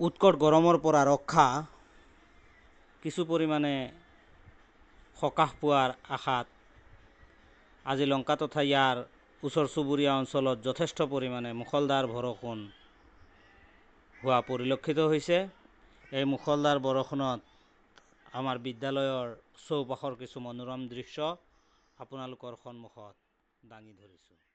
উৎকট গৰমৰ পৰা ৰক্ষা কিছু পৰিমাণে সকাহ পোৱাৰ আশাত আজি লংকা তথা ইয়াৰ ওচৰ চুবুৰীয়া অঞ্চলত যথেষ্ট পৰিমাণে মুষলধাৰ বৰষুণ হোৱা পৰিলক্ষিত হৈছে। এই মুষলধাৰ বৰষুণত আমাৰ বিদ্যালয়ৰ চৌপাশৰ কিছু মনোৰম দৃশ্য আপোনালোকৰ সন্মুখত দাঙি ধৰিছোঁ।